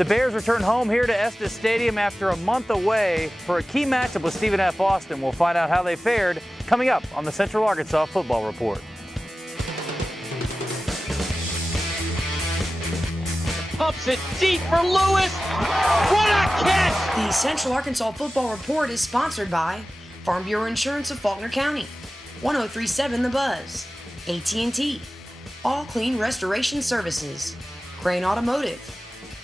The Bears return home here to Estes Stadium after a month away for a key matchup with Stephen F. Austin. We'll find out how they fared coming up on the Central Arkansas Football Report. Pumps it deep for Lewis. What a catch! The Central Arkansas Football Report is sponsored by Farm Bureau Insurance of Faulkner County, 1037 The Buzz, AT&T, All Clean Restoration Services, Crane Automotive,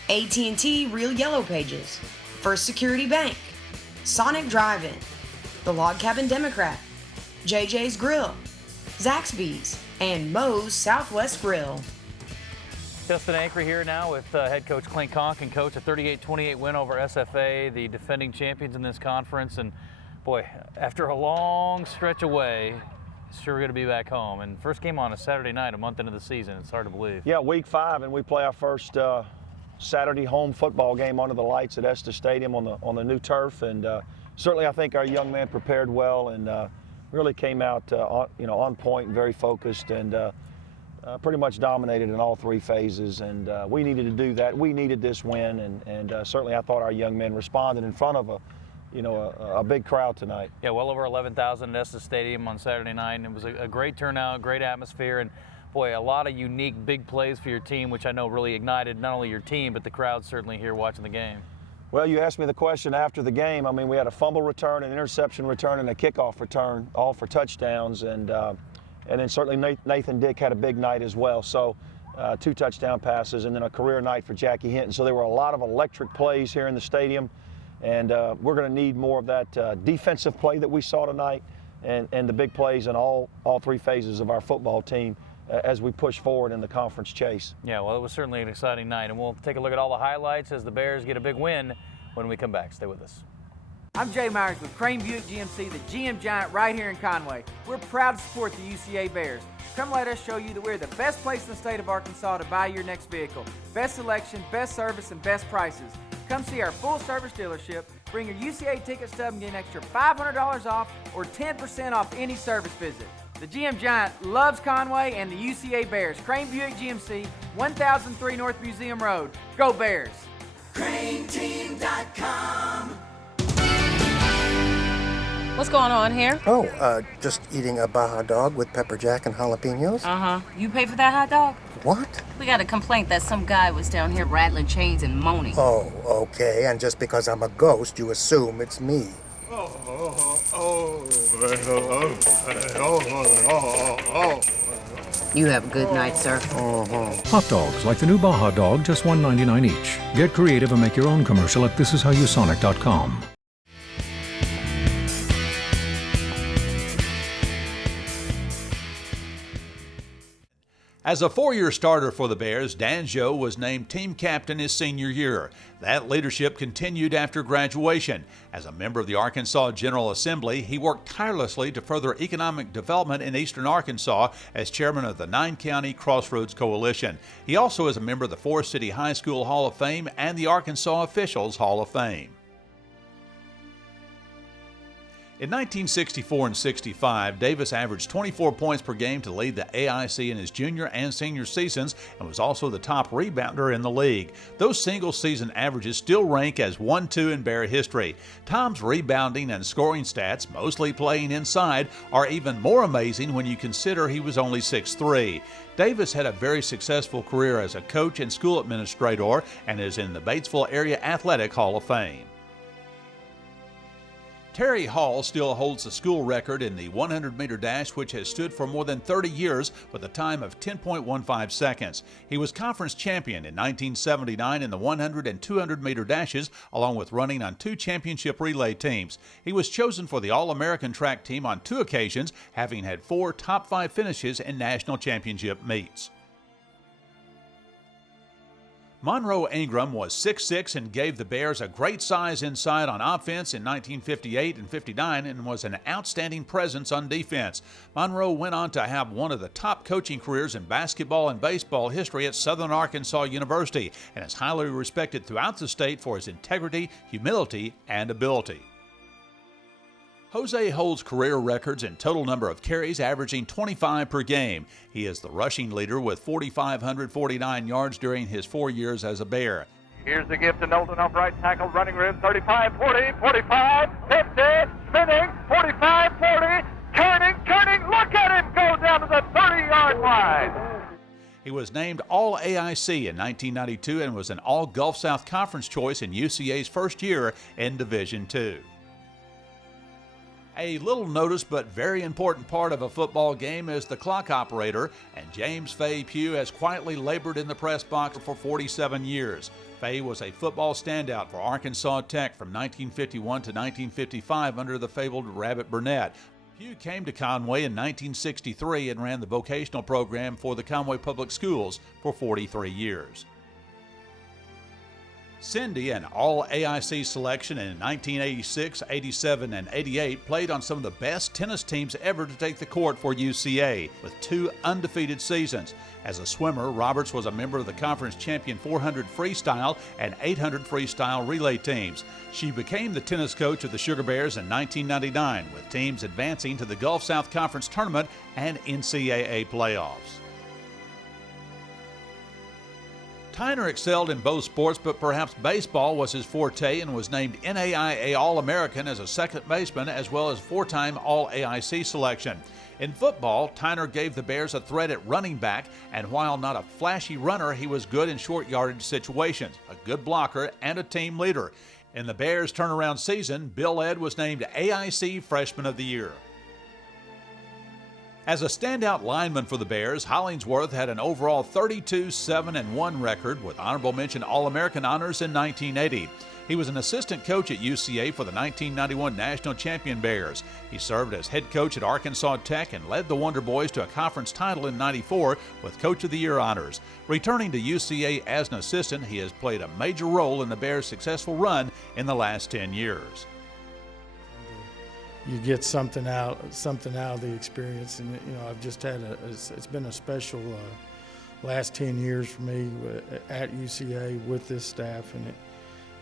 AT&T Real Yellow Pages, First Security Bank, Sonic Drive-In, The Log Cabin Democrat, JJ's Grill, Zaxby's, and Moe's Southwest Grill. Justin Acri here now with head coach Clint Conque, and coach, a 38-28 win over SFA, the defending champions in this conference. And boy, after a long stretch away, it's sure going to be back home. And first game on a Saturday night, a month into the season. It's hard to believe. Yeah, week 5, and we play our first Saturday home football game under the lights at Estes Stadium on the new turf. And certainly, I think our young man prepared well and really came out on point, very focused, and pretty much dominated in all 3 phases. And we needed to do that. We needed this win, and certainly I thought our young men responded in front of a big crowd tonight. Yeah, well over 11,000 at Estes Stadium on Saturday night, and it was a great turnout, great atmosphere, and boy, a lot of unique big plays for your team, which I know really ignited not only your team, but the crowd certainly here watching the game. Well, you asked me the question after the game. I mean, we had a fumble return, an interception return, and a kickoff return, all for touchdowns, and then certainly Nathan Dick had a big night as well. So 2 touchdown passes, and then a career night for Jackie Hinton. So there were a lot of electric plays here in the stadium, and we're going to need more of that defensive play that we saw tonight, and the big plays in all 3 phases of our football team as we push forward in the conference chase. Yeah, well, it was certainly an exciting night, and we'll take a look at all the highlights as the Bears get a big win when we come back. Stay with us. I'm Jay Myers with Crane Buick GMC, the GM Giant right here in Conway. We're proud to support the UCA Bears. Come let us show you that we're the best place in the state of Arkansas to buy your next vehicle. Best selection, best service, and best prices. Come see our full-service dealership. Bring your UCA ticket stub and get an extra $500 off or 10% off any service visit. The GM Giant loves Conway and the UCA Bears. Crane Buick GMC, 1003 North Museum Road. Go Bears! CraneTeam.com. What's going on here? Oh, just eating a Baja dog with pepper jack and jalapenos. Uh-huh. You pay for that hot dog? What? We got a complaint that some guy was down here rattling chains and moaning. Oh, okay. And just because I'm a ghost, you assume it's me. You have a good night, sir. Hot dogs, like the new Baja dog, just $1.99 each. Get creative and make your own commercial at thisishowyousonic.com. As a 4-year starter for the Bears, Dan Joe was named team captain his senior year. That leadership continued after graduation. As a member of the Arkansas General Assembly, he worked tirelessly to further economic development in eastern Arkansas as chairman of the 9-County Crossroads Coalition. He also is a member of the Forest City High School Hall of Fame and the Arkansas Officials Hall of Fame. In 1964 and 65, Davis averaged 24 points per game to lead the AIC in his junior and senior seasons and was also the top rebounder in the league. Those single-season averages still rank as 1-2 in Bear history. Tom's rebounding and scoring stats, mostly playing inside, are even more amazing when you consider he was only 6'3". Davis had a very successful career as a coach and school administrator and is in the Batesville Area Athletic Hall of Fame. Terry Hall still holds the school record in the 100-meter dash, which has stood for more than 30 years with a time of 10.15 seconds. He was conference champion in 1979 in the 100 and 200-meter dashes, along with running on 2 championship relay teams. He was chosen for the All-American track team on 2 occasions, having had 4 top 5 finishes in national championship meets. Monroe Ingram was 6'6" and gave the Bears a great size inside on offense in 1958 and 59 and was an outstanding presence on defense. Monroe went on to have one of the top coaching careers in basketball and baseball history at Southern Arkansas University and is highly respected throughout the state for his integrity, humility, and ability. Jose holds career records in total number of carries, averaging 25 per game. He is the rushing leader with 4,549 yards during his 4 years as a Bear. Here's the gift to Knowlton off right tackle, running room, 35, 40, 45, 50, spinning, 45, 40, turning, look at him go down to the 30-yard line. He was named All-AIC in 1992 and was an All-Gulf South Conference choice in UCA's first year in Division II. A little noticed but very important part of a football game is the clock operator, and James Fay Pugh has quietly labored in the press box for 47 years. Fay was a football standout for Arkansas Tech from 1951 to 1955 under the fabled Rabbit Burnett. Pugh came to Conway in 1963 and ran the vocational program for the Conway Public Schools for 43 years. Cindy, an All-AIC selection in 1986, 87, and 88, played on some of the best tennis teams ever to take the court for UCA, with 2 undefeated seasons. As a swimmer, Roberts was a member of the conference champion 400 freestyle and 800 freestyle relay teams. She became the tennis coach of the Sugar Bears in 1999, with teams advancing to the Gulf South Conference tournament and NCAA playoffs. Tyner excelled in both sports, but perhaps baseball was his forte and was named NAIA All-American as a second baseman, as well as 4-time All-AIC selection. In football, Tyner gave the Bears a threat at running back, and while not a flashy runner, he was good in short yardage situations, a good blocker, and a team leader. In the Bears' turnaround season, Bill Ed was named AIC Freshman of the Year. As a standout lineman for the Bears, Hollingsworth had an overall 32-7-1 record with honorable mention All-American honors in 1980. He was an assistant coach at UCA for the 1991 National Champion Bears. He served as head coach at Arkansas Tech and led the Wonder Boys to a conference title in '94 with Coach of the Year honors. Returning to UCA as an assistant, he has played a major role in the Bears' successful run in the last 10 years. You get something out of the experience, and I've just had it's been a special last 10 years for me at UCA with this staff,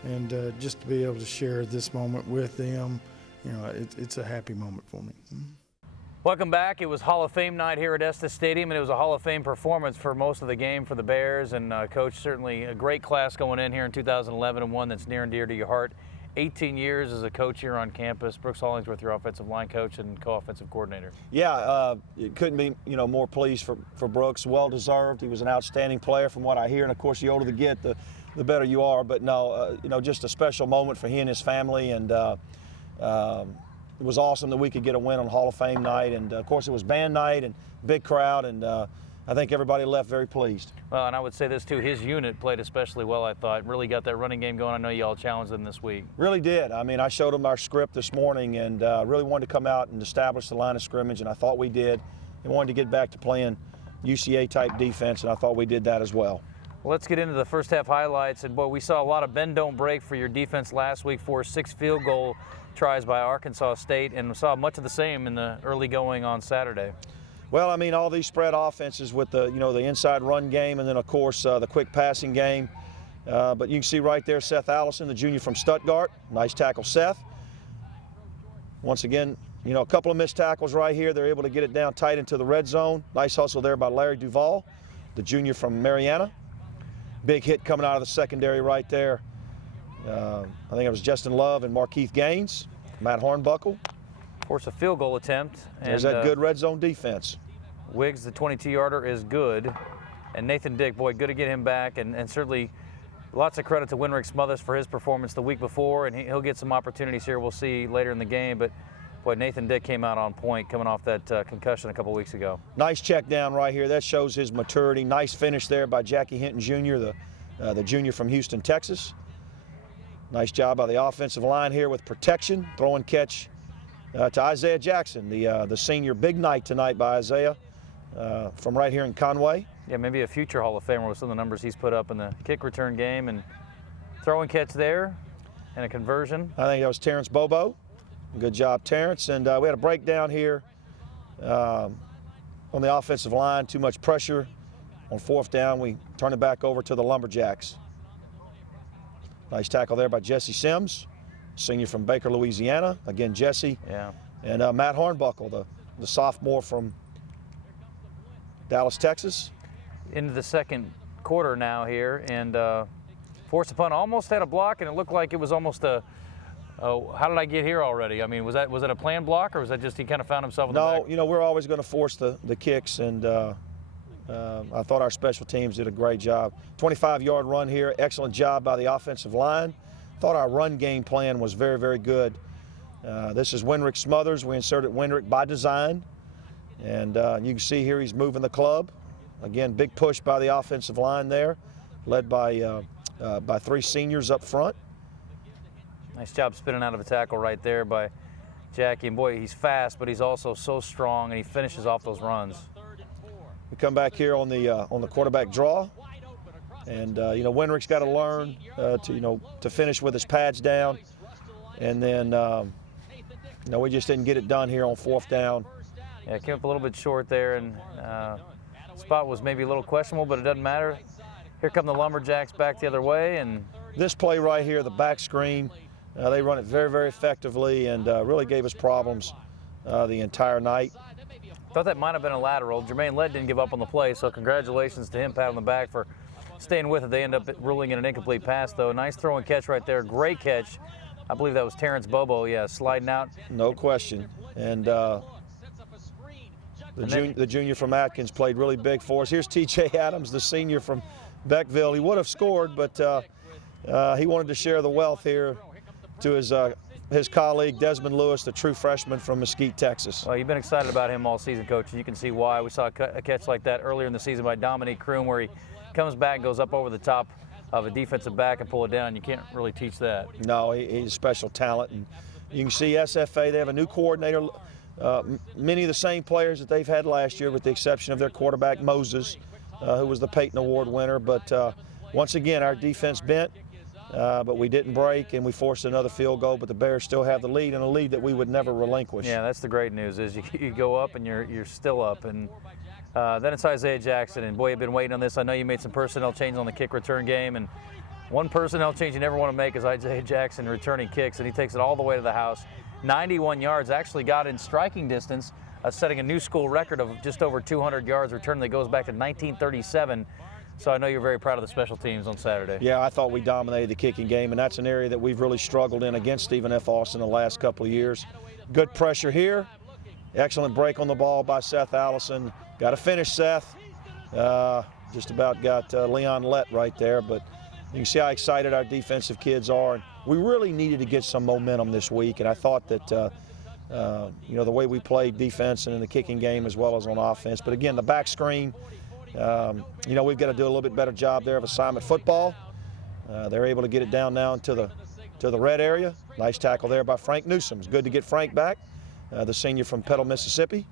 and just to be able to share this moment with them, it's a happy moment for me. Welcome back. It was Hall of Fame night here at Estes Stadium, and it was a Hall of Fame performance for most of the game for the Bears. And Coach, certainly a great class going in here in 2011, and one that's near and dear to your heart. 18 years as a coach here on campus. Brooks Hollingsworth, your offensive line coach and co-offensive coordinator. Yeah, it couldn't be more pleased for Brooks. Well deserved. He was an outstanding player from what I hear, and of course the older you get, the better you are. But no, just a special moment for he and his family, and it was awesome that we could get a win on Hall of Fame night. And of course it was band night and big crowd, and I think everybody left very pleased. Well, and I would say this too, his unit played especially well, I thought. Really got that running game going. I know you all challenged them this week. Really did. I mean, I showed them our script this morning, and really wanted to come out and establish the line of scrimmage, and I thought we did. And wanted to get back to playing UCA-type defense, and I thought we did that as well. Well, let's get into the first half highlights. And boy, we saw a lot of bend don't break for your defense last week, 6 field goal tries by Arkansas State, and we saw much of the same in the early going on Saturday. Well, I mean, all these spread offenses with the the inside run game, and then of course the quick passing game. But you can see right there Seth Allison, the junior from Stuttgart. Nice tackle, Seth. Once again, a couple of missed tackles right here. They're able to get it down tight into the red zone. Nice hustle there by Larry Duvall, the junior from Mariana. Big hit coming out of the secondary right there. I think it was Justin Love and Markeith Gaines, Matt Hornbuckle. Force a field goal attempt. There's that good red zone defense. Wiggs, the 22-yarder, is good. And Nathan Dick, boy, good to get him back. And certainly lots of credit to Winrick Smothers for his performance the week before. And he'll get some opportunities here we'll see later in the game. But, boy, Nathan Dick came out on point coming off that concussion a couple weeks ago. Nice check down right here. That shows his maturity. Nice finish there by Jackie Hinton Jr., the junior from Houston, Texas. Nice job by the offensive line here with protection, throw and catch. To Isaiah Jackson, the senior. Big night tonight by Isaiah from right here in Conway. Yeah, maybe a future Hall of Famer with some of the numbers he's put up in the kick return game, and throw and catch there and a conversion. I think that was Terrence Bobo. Good job, Terrence. And we had a breakdown here on the offensive line. Too much pressure on 4th down. We turn it back over to the Lumberjacks. Nice tackle there by Jesse Sims, senior from Baker, Louisiana. Again, Jesse. Yeah. And Matt Hornbuckle, the sophomore from Dallas, Texas. Into the second quarter now here, and forced a punt, almost had a block, and it looked like it was almost a, oh, how did I get here already? I mean, was that a planned block, or was that just he kind of found himself in the back? No, you know, we're always going to force the kicks, and I thought our special teams did a great job. 25-yard run here, excellent job by the offensive line. Thought our run game plan was very, very good. This is Winrick Smothers. We inserted Winrick by design, and you can see here he's moving the club. Again, big push by the offensive line there, led by 3 seniors up front. Nice job spinning out of a tackle right there by Jackie. And boy, he's fast, but he's also so strong, and he finishes off those runs. We come back here on the quarterback draw, and you know, Winrick's got to learn to finish with his pads down, and then you know, we just didn't get it done here on 4th down. Yeah, came up a little bit short there, and spot was maybe a little questionable, but it doesn't matter. Here come the Lumberjacks back the other way, and this play right here, the back screen, they run it very, very effectively, and really gave us problems the entire night. Thought that might have been a lateral. Jermaine Lett didn't give up on the play, so congratulations to him, pat on the back for staying with it. They end up ruling in an incomplete pass, though. Nice throw and catch right there. Great catch. I believe that was Terrence Bobo, yeah, sliding out. No question. And the junior from Atkins played really big for us. Here's T.J. Adams, the senior from Beckville. He would have scored, but he wanted to share the wealth here to his colleague, Desmond Lewis, the true freshman from Mesquite, Texas. Well, you've been excited about him all season, Coach. You can see why. We saw a catch like that earlier in the season by Dominique Kroom, where he comes back and goes up over the top of a defensive back and pull it down. You can't really teach that. No, he's a special talent. And you can see SFA, they have a new coordinator. Many of the same players that they've had last year, with the exception of their quarterback, Moses, who was the Peyton Award winner. But once again, our defense bent. But we didn't break, and we forced another field goal, but the Bears still have the lead, and a lead that we would never relinquish. Yeah, that's the great news, is you go up and you're still up. And then it's Isaiah Jackson, and boy, you've been waiting on this. I know you made some personnel changes on the kick return game, and one personnel change you never want to make is Isaiah Jackson returning kicks, and he takes it all the way to the house. 91 yards, actually got in striking distance, setting a new school record of just over 200 yards return that goes back to 1937. So I know you're very proud of the special teams on Saturday. Yeah, I thought we dominated the kicking game, and that's an area that we've really struggled in against Stephen F. Austin the last couple of years. Good pressure here. Excellent break on the ball by Seth Allison. Got to finish, Seth. Just about got Leon Lett right there, but you can see how excited our defensive kids are. We really needed to get some momentum this week, and I thought that you know, the way we played defense and in the kicking game as well as on offense. But again, the back screen, you know, we've got to do a little bit better job there of assignment football. They're able to get it down now into the red area. Nice tackle there by Frank Newsom. It's good to get Frank back, the senior from Petal, Mississippi.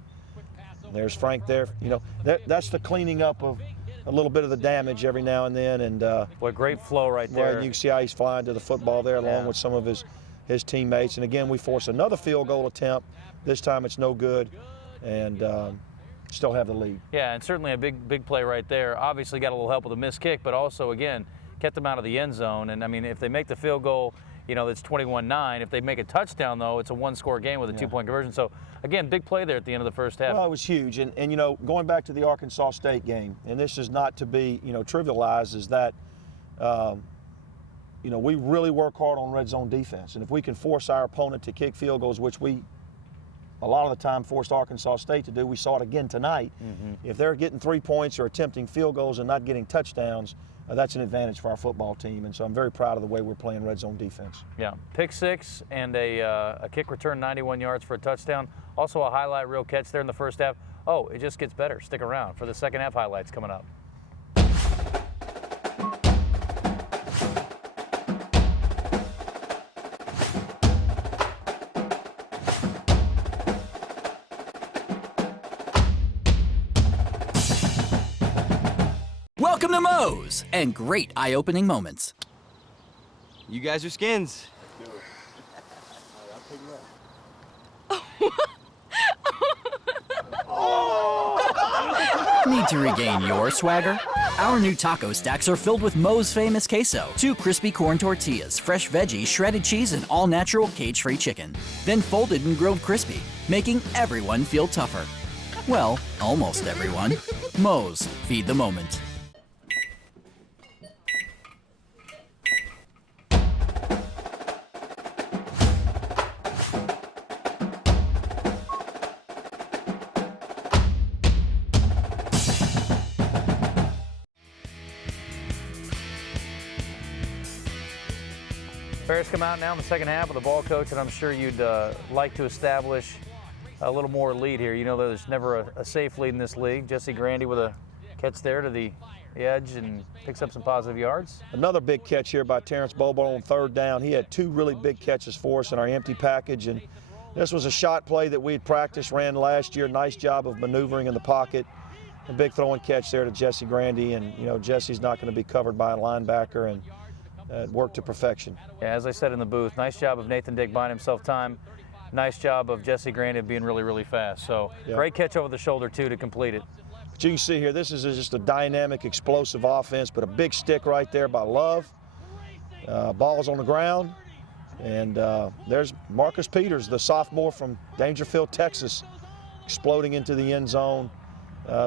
And there's Frank there. You know, that's the cleaning up of a little bit of the damage every now and then. And what great flow right there. Well, you can see how he's flying to the football there along with some of his teammates. And again, we force another field goal attempt. This time it's no good. And still have the lead. Yeah, and certainly a big play right there. Obviously got a little help with a missed kick, but also, again, kept them out of the end zone. And, I mean, if they make the field goal, you know, it's 21-9. If they make a touchdown, though, it's a one-score game with a two-point conversion. So, again, big play there at the end of the first half. Well, it was huge. And you know, going back to the Arkansas State game, and this is not to be, you know, trivialized, is that, you know, we really work hard on red zone defense. And if we can force our opponent to kick field goals, which we a lot of the time forced Arkansas State to do, we saw it again tonight. If they're getting 3 points or attempting field goals and not getting touchdowns, that's an advantage for our football team. And so I'm very proud of the way we're playing red zone defense. Yeah, pick six and a kick return, 91 yards for a touchdown. Also a highlight reel catch there in the first half. Oh, it just gets better. Stick around for the second half highlights coming up. Welcome to Moe's and great eye-opening moments. You guys are skins. Need to regain your swagger? Our new taco stacks are filled with Moe's famous queso, 2 crispy corn tortillas, fresh veggies, shredded cheese, and all-natural cage-free chicken. Then folded and grilled crispy, making everyone feel tougher. Well, almost everyone. Moe's, feed the moment. Bears come out now in the second half with the ball coach, and I'm sure you'd like to establish a little more lead here. You know there's never a safe lead in this league. Jesse Grandy with a catch there to the edge and picks up some positive yards. Another big catch here by Terrence Bobo on third down. He had two really big catches for us in our empty package, and this was a shot play that we had practiced, ran last year. Nice job of maneuvering in the pocket. A big throw and catch there to Jesse Grandy, and you know Jesse's not going to be covered by a linebacker, and it worked to perfection. Yeah, as I said in the booth, nice job of Nathan Dick buying himself time. Nice job of Jesse Grandy being really, really fast. So great catch over the shoulder too to complete it. But you can see here, this is just a dynamic, explosive offense, but a big stick right there by Love. Ball's on the ground, and there's Marcus Peters, the sophomore from Dangerfield, Texas, exploding into the end zone.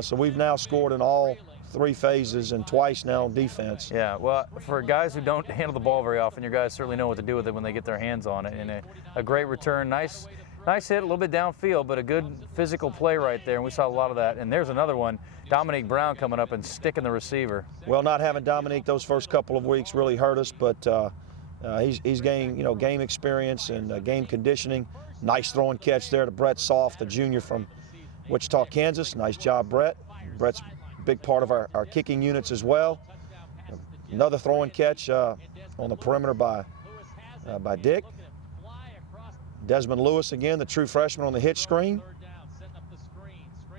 So we've now scored in all three phases and twice now on defense. Yeah, well, for guys who don't handle the ball very often, your guys certainly know what to do with it when they get their hands on it. And a great return, nice hit, a little bit downfield, but a good physical play right there, and we saw a lot of that. And there's another one, Dominique Brown coming up and sticking the receiver. Well, not having Dominique those first couple of weeks really hurt us, but he's gained game experience and game conditioning. Nice throw and catch there to Brett Soft, the junior from Wichita, Kansas. Nice job, Brett. Brett's a big part of our kicking units as well. Another throw and catch on the perimeter by Dick. Desmond Lewis again, the true freshman, on the hitch screen.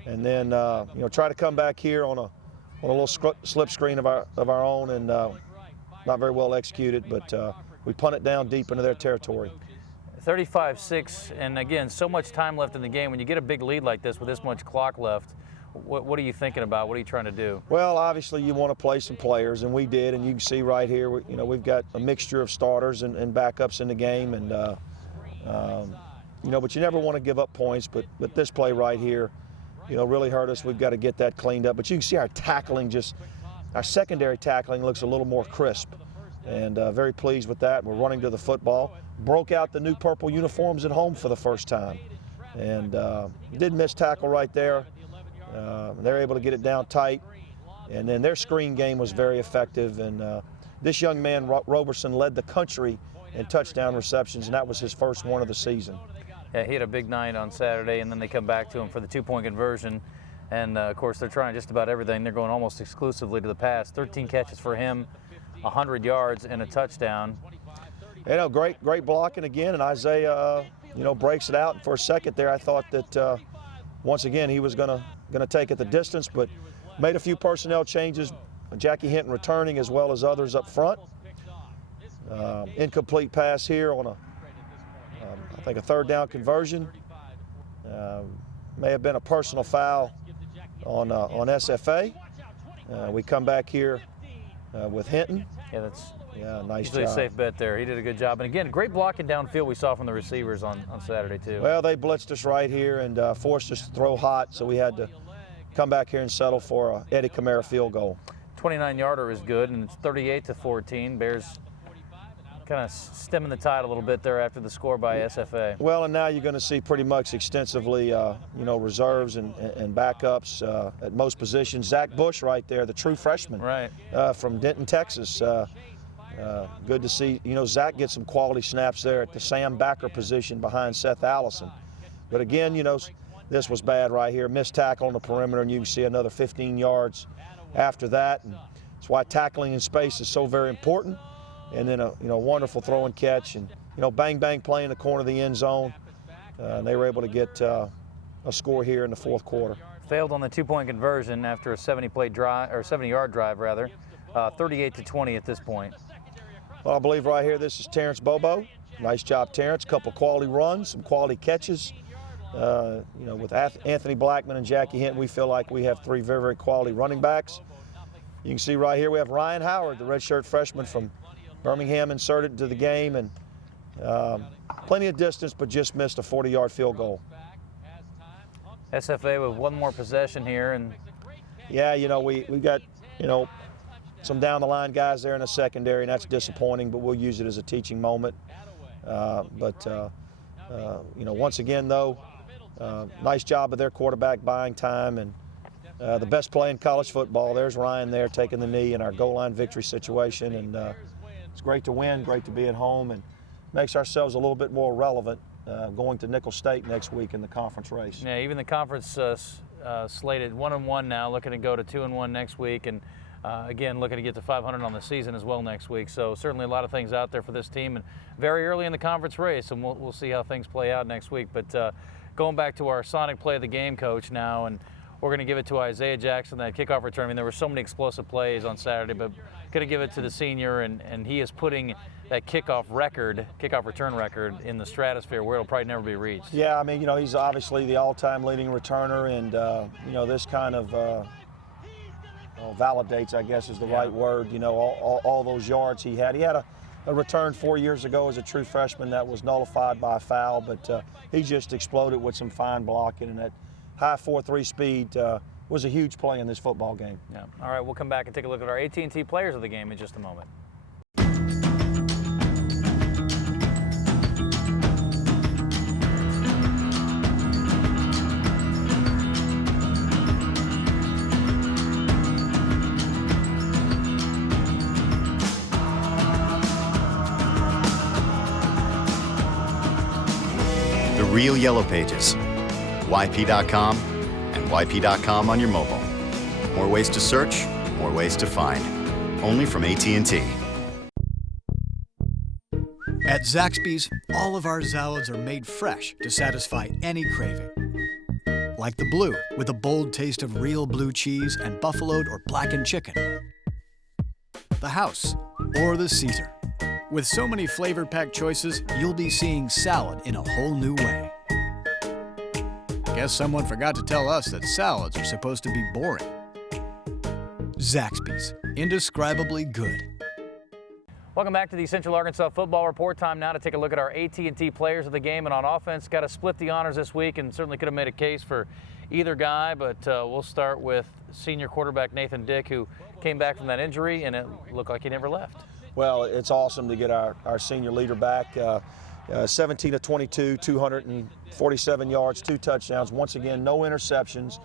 And then try to come back here on a little slip screen of our own, and not very well executed, but we punt it down deep into their territory. 35-6, and again, so much time left in the game. When you get a big lead like this with this much clock left, what are you thinking about? What are you trying to do? Well, obviously you want to play some players, and we did, and you can see right here, we've got a mixture of starters and backups in the game, and but you never want to give up points, but this play right here, really hurt us. We've got to get that cleaned up. But you can see our tackling, our secondary tackling looks a little more crisp, and very pleased with that. We're running to the football. Broke out the new purple uniforms at home for the first time, and did miss tackle right there. They're able to get it down tight, and then their screen game was very effective. And this young man, Roberson, led the country in touchdown receptions, and that was his first one of the season. Yeah, he had a big night on Saturday, and then they come back to him for the two-point conversion. And, of course, they're trying just about everything. They're going almost exclusively to the pass. 13 catches for him, 100 yards, and a touchdown. Great blocking again, and Isaiah, breaks it out. And for a second there, I thought that once again he was going to take it the distance, but made a few personnel changes. Jackie Hinton returning as well as others up front. Incomplete pass here on I think a third down conversion. May have been a personal foul on SFA. We come back here with Hinton. Yeah, nice usually job. A safe bet there. He did a good job. And again, great blocking downfield we saw from the receivers on Saturday too. Well, they blitzed us right here and forced us to throw hot, so we had to come back here and settle for a Eddie Kamara field goal. 29-yarder is good, and it's 38-14. Bears kind of stemming the tide a little bit there after the score by SFA. Well, and now you're going to see pretty much extensively, reserves and backups at most positions. Zach Bush right there, the true freshman, right, from Denton, Texas. Good to see, Zach get some quality snaps there at the Sam Backer position behind Seth Allison. But again, this was bad right here. Missed tackle on the perimeter, and you can see another 15 yards after that. And that's why tackling in space is so very important. And then a wonderful throw and catch, and bang bang play in the corner of the end zone. And they were able to get a score here in the fourth quarter. Failed on the two-point conversion after a 70-yard drive rather. 38-20 at this point. Well, I believe right here this is Terrence Bobo. Nice job, Terrence. Couple quality runs, some quality catches. With Anthony Blackman and Jackie Hinton, we feel like we have three very, very quality running backs. You can see right here we have Ryan Howard, the redshirt freshman from Birmingham, inserted into the game, and plenty of distance, but just missed a 40-yard field goal. SFA with one more possession here, and yeah, we got some down the line guys there in the secondary, and that's disappointing, but we'll use it as a teaching moment. Once again though, nice job of their quarterback buying time, and the best play in college football. There's Ryan there taking the knee in our goal line victory situation, and it's great to win, great to be at home, and makes ourselves a little bit more relevant going to Nickel State next week in the conference race. Yeah, even the conference slated 1-1 now, looking to go to 2-1 next week, and again, looking to get to 500 on the season as well next week. So certainly a lot of things out there for this team, and very early in the conference race, and we'll see how things play out next week. But going back to our sonic play of the game, Coach, now, and we're going to give it to Isaiah Jackson, that kickoff return. I mean, there were so many explosive plays on Saturday, but going to give it to the senior, and he is putting that kickoff return record in the stratosphere where it'll probably never be reached. Yeah, I mean, he's obviously the all-time leading returner, and, this kind of validates, I guess is the right word, all those yards he had. He had a return 4 years ago as a true freshman that was nullified by a foul, but he just exploded with some fine blocking, and that high 4.3 speed was a huge play in this football game. Yeah. All right, we'll come back and take a look at our AT&T players of the game in just a moment. The Real Yellow Pages, YP.com, and YP.com on your mobile. More ways to search, more ways to find. Only from AT&T. At Zaxby's, all of our salads are made fresh to satisfy any craving. Like the blue, with a bold taste of real blue cheese and buffaloed or blackened chicken. The house, or the Caesar. With so many flavor-packed choices, you'll be seeing salad in a whole new way. Guess someone forgot to tell us that salads are supposed to be boring. Zaxby's, indescribably good. Welcome back to the Central Arkansas Football Report. Time now to take a look at our AT&T players of the game. And on offense, got to split the honors this week, and certainly could have made a case for either guy, but we'll start with senior quarterback Nathan Dick, who came back from that injury, and it looked like he never left. Well, it's awesome to get our senior leader back. 17 of 22, 247 yards, 2 touchdowns. Once again, no interceptions.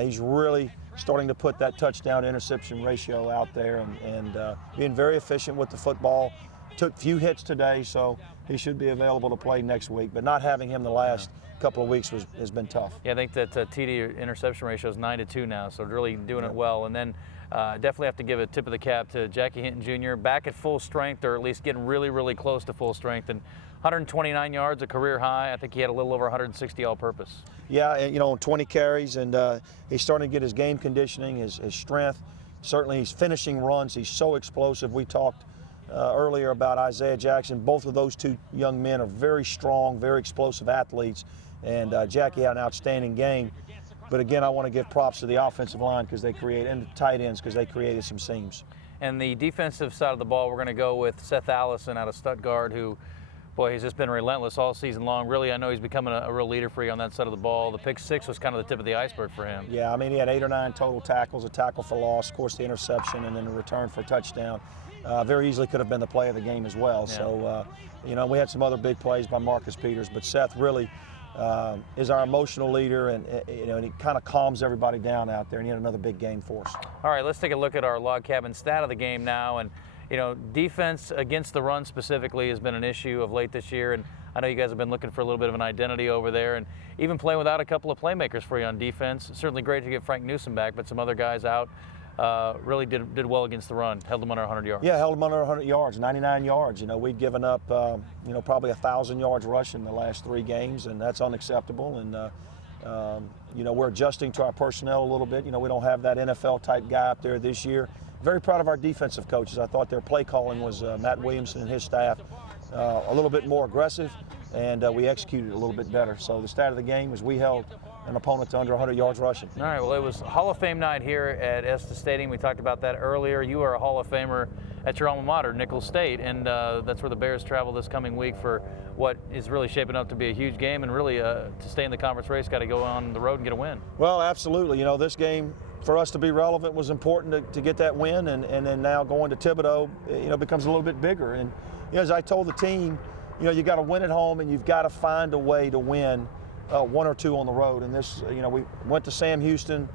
He's really starting to put that touchdown-interception ratio out there, and being very efficient with the football. Took few hits today, so he should be available to play next week. But not having him the last couple of weeks has been tough. Yeah, I think that TD interception ratio is 9-2 now, so really doing it well. And then definitely have to give a tip of the cap to Jackie Hinton Jr. back at full strength, or at least getting really, really close to full strength. And 129 yards, a career high. I think he had a little over 160 all-purpose. Yeah, and, 20 carries, and he's starting to get his game conditioning, his strength. Certainly he's finishing runs. He's so explosive. We talked earlier about Isaiah Jackson. Both of those two young men are very strong, very explosive athletes, and Jackie had an outstanding game. But again, I want to give props to the offensive line because they create, and the tight ends because they created some seams. And the defensive side of the ball, we're going to go with Seth Allison out of Stuttgart, who, boy, he's just been relentless all season long. Really, I know he's becoming a real leader for you on that side of the ball. The pick 6 was kind of the tip of the iceberg for him. Yeah, I mean, he had 8 or 9 total tackles, a tackle for loss, of course, the interception, and then a return for a touchdown. Very easily could have been the play of the game as well. Yeah. So, we had some other big plays by Marcus Peters, but Seth really is our emotional leader, and he kind of calms everybody down out there, and he had another big game for us. All right, let's take a look at our log cabin stat of the game now. And defense against the run specifically has been an issue of late this year, and I know you guys have been looking for a little bit of an identity over there, and even playing without a couple of playmakers for you on defense. Certainly great to get Frank Newsom back, but some other guys out. Really did well against the run, held them under 100 yards. Yeah, held them under 100 yards, 99 yards. We'd given up, probably 1,000 yards rushing the last 3 games, and that's unacceptable. And, we're adjusting to our personnel a little bit. We don't have that NFL-type guy up there this year. Very proud of our defensive coaches. I thought their play calling was Matt Williamson and his staff a little bit more aggressive, and we executed a little bit better. So the stat of the game was we held an opponent to under 100 yards rushing. All right, well, it was Hall of Fame night here at Estes Stadium. We talked about that earlier. You are a Hall of Famer at your alma mater, Nickel State, and that's where the Bears travel this coming week for what is really shaping up to be a huge game, and really to stay in the conference race, got to go on the road and get a win. Well, absolutely. This game, for us to be relevant, was important to get that win, and then now going to Thibodeau, becomes a little bit bigger. And as I told the team, you got to win at home, and you've got to find a way to win 1 or 2 on the road. And this, we went to Sam Houston,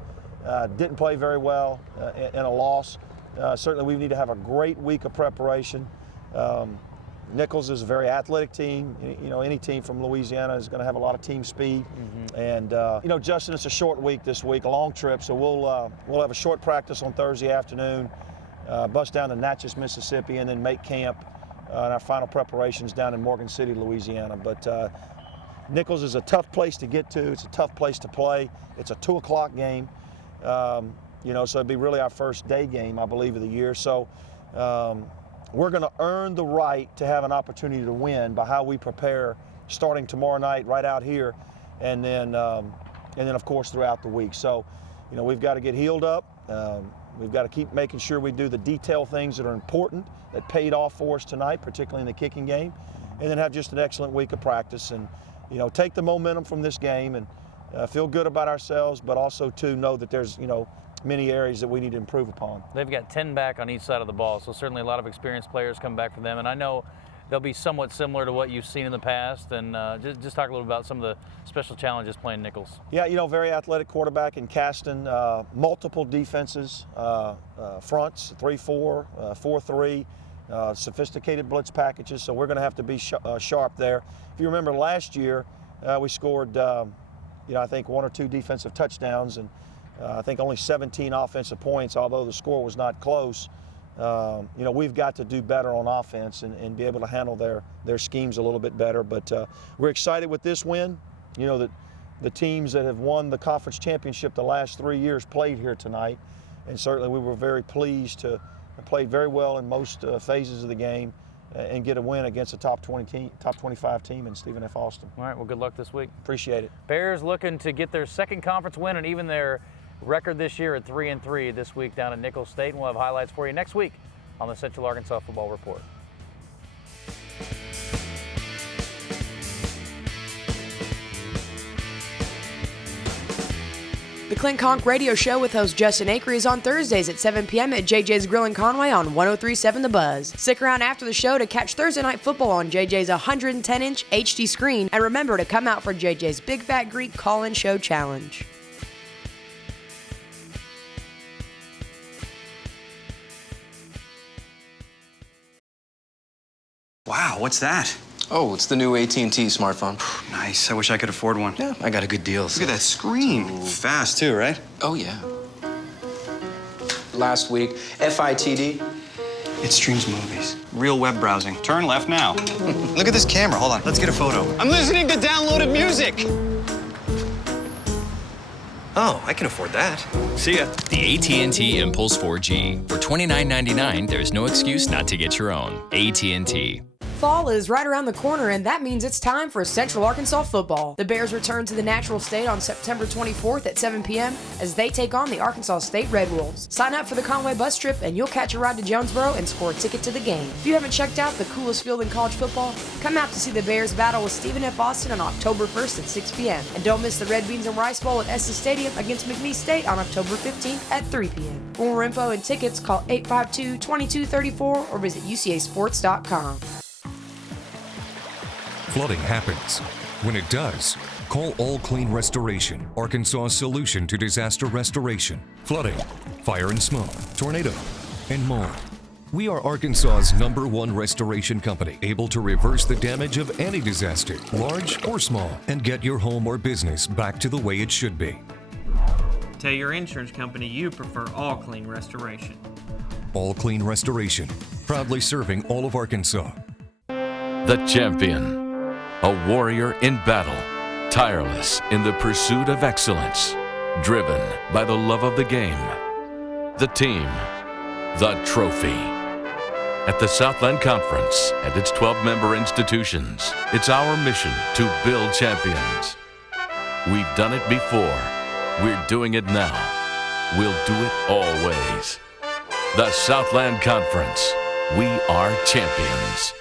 didn't play very well in a loss. Certainly we need to have a great week of preparation. Nichols is a very athletic team. You know, any team from Louisiana is going to have a lot of team speed. And you know, Justin, it's a short week this week, a long trip, so we'll have a short practice on Thursday afternoon, bus down to Natchez, Mississippi, and then make camp and our final preparations down in Morgan City, Louisiana. But Nichols is a tough place to get to. It's a tough place to play. It's a 2 o'clock game. You know, so it'd be really our first day game, I believe, of the year. So we're going to earn the right to have an opportunity to win by how we prepare starting tomorrow night right out here, and then of course throughout the week. So, you know, we've got to get healed up. We've got to keep making sure we do the detail things that are important, that paid off for us tonight, particularly in the kicking game, and then have just an excellent week of practice and, you know, take the momentum from this game and feel good about ourselves, but also to know that there's, you know, many areas that we need to improve upon. They've got 10 back on each side of the ball, so certainly a lot of experienced players come back for them. And I know they'll be somewhat similar to what you've seen in the past. And just talk a little about some of the special challenges playing Nichols. Yeah, you know, very athletic quarterback in Caston, multiple defenses, fronts, 3-4, 4-3, sophisticated blitz packages. So we're going to have to be sharp there. If you remember last year, we scored, you know, I think 1 or 2 defensive touchdowns, and I think only 17 offensive points, although the score was not close. You know, we've got to do better on offense and be able to handle their schemes a little bit better. But we're excited with this win. You know, that the teams that have won the conference championship the last 3 years played here tonight. And certainly we were very pleased to play very well in most phases of the game and get a win against a top 25 team in Stephen F. Austin. All right, well, good luck this week. Appreciate it. Bears looking to get their second conference win and even their record this year at 3-3 this week down at Nichols State, and we'll have highlights for you next week on the Central Arkansas Football Report. The Clint Conque Radio Show with host Justin Acri is on Thursdays at 7 p.m. at JJ's Grill in Conway on 103.7 The Buzz. Stick around after the show to catch Thursday Night Football on JJ's 110-inch HD screen, and remember to come out for JJ's Big Fat Greek Call-In Show Challenge. Wow, what's that? Oh, it's the new AT&T smartphone. Nice. I wish I could afford one. Yeah, I got a good deal. Look at that screen. Ooh. Fast too, right? Oh, yeah. Last week, FITD. It streams movies. Real web browsing. Turn left now. Look at this camera. Hold on. Let's get a photo. I'm listening to downloaded music. Oh, I can afford that. See ya. The AT&T Impulse 4G. For $29.99, there's no excuse not to get your own. AT&T. Fall is right around the corner, and that means it's time for Central Arkansas football. The Bears return to the Natural State on September 24th at 7 p.m. as they take on the Arkansas State Red Wolves. Sign up for the Conway bus trip, and you'll catch a ride to Jonesboro and score a ticket to the game. If you haven't checked out the coolest field in college football, come out to see the Bears battle with Stephen F. Austin on October 1st at 6 p.m. And don't miss the Red Beans and Rice Bowl at Estes Stadium against McNeese State on October 15th at 3 p.m. For more info and tickets, call 852-2234 or visit ucasports.com. Flooding happens. When it does, call All Clean Restoration, Arkansas's solution to disaster restoration. Flooding, fire and smoke, tornado, and more. We are Arkansas's #1 restoration company, able to reverse the damage of any disaster, large or small, and get your home or business back to the way it should be. Tell your insurance company you prefer All Clean Restoration. All Clean Restoration, proudly serving all of Arkansas. The champion. A warrior in battle, tireless in the pursuit of excellence, driven by the love of the game, the team, the trophy. At the Southland Conference and its 12-member institutions, it's our mission to build champions. We've done it before. We're doing it now. We'll do it always. The Southland Conference. We are champions.